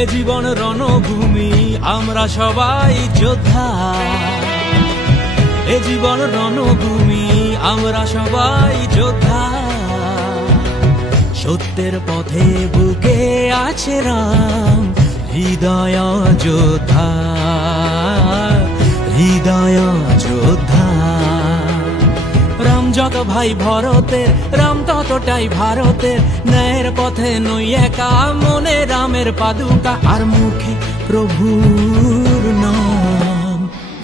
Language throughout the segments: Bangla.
এ জীবন রণভূমি আমরা সবাই যোদ্ধা, এ জীবন রণভূমি আমরা সবাই যোদ্ধা। সত্যের পথে বুকে আছে রাম, হৃদয় যোদ্ধা, হৃদয় যোদ্ধা। রাম যত ভাই ভরতের, রাম ততটাই ভারতের। ন্যায়ের পথে নই একা, মনে রামের পাদুকা আর মুখে প্রভুর নাম।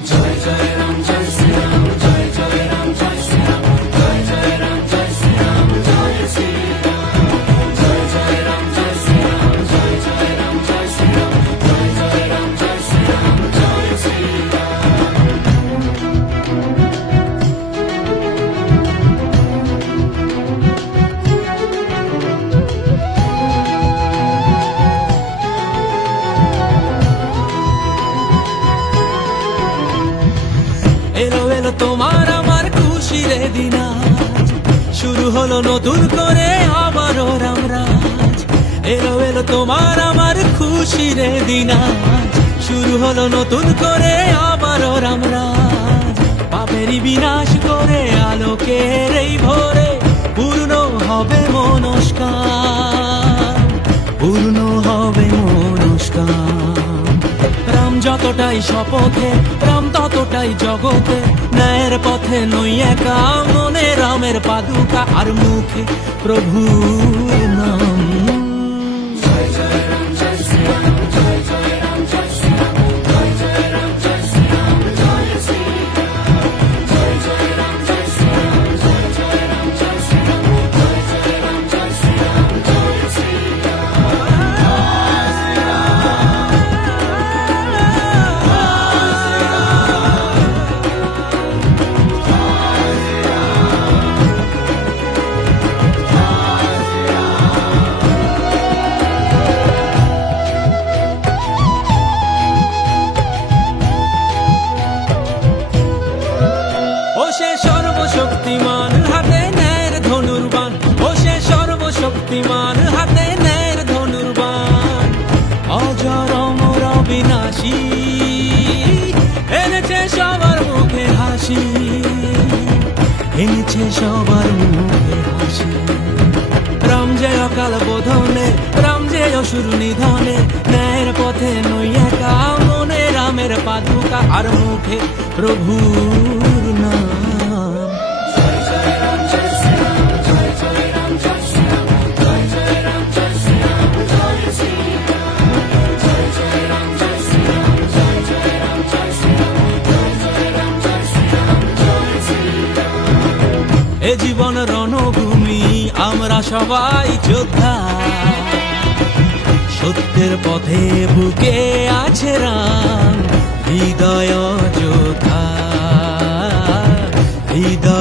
জয় জয় রাম, জয় শ্রী রাম, জয় জয় রাম, জয় শ্রী রাম, জয় জয় রাম, জয় শ্রী রাম, জয় শ্রী রাম, জয় জয় রাম, জয় শ্রী রাম, জয় জয় রাম, জয় শ্রী রাম, জয় জয় রাম, জয় শ্রী রাম, জয় শ্রী রাম। এলো এলো তোমার আমার খুশির দিন, শুরু হলো নতুন করে আবারও রামরাজ। এলো এলো তোমার আমার খুশির দিন, শুরু হলো নতুন করে আবারও রামরাজ। পাপেরই বিনাশ করে আলোকের এই ভোরে পূর্ণ হবে মনস্কার, পূর্ণ হবে মনস্কার। রাম যতটাই শপথে, রাম ততটাই জগতে। ন্যায়ের পথে নই একা, মনে রামের পাদুকা আর মুখে প্রভুর নাম। জয় জয় রাম, জয় শ্রী রাম, জয় জয় রাম, জয় শ্রী রাম, জয় জয় রাম, জয় শ্রী রাম, জয় শ্রী রাম, জয় জয় রাম, জয় শ্রী রাম, জয় জয় রাম, জয় শ্রী রাম, জয় জয় রাম, জয় শ্রী রাম, জয় শ্রী সর্বশক্তিমান হাতে ন্যায়ের ধনুর্বাণ, ও সে সর্বশক্তিমান হাতে ন্যায়ের ধনুর্বাণ। অজর অমর বিনাশী এনেছে সবার মুখে হাসি, এনেছে সবার মুখে হাসি। রাম যে অকাল বোধনে, রাম যে অসুর নিধনে। ন্যায়ের পথে নই একা, মনে রামের পাদুকা আর মুখে প্রভুর নাম। এ জীবন রণভূমি আমরা সবাই যোদ্ধা, সত্যের পথে বুকে আছে রাম, হৃদয় যোদ্ধা, হৃদয়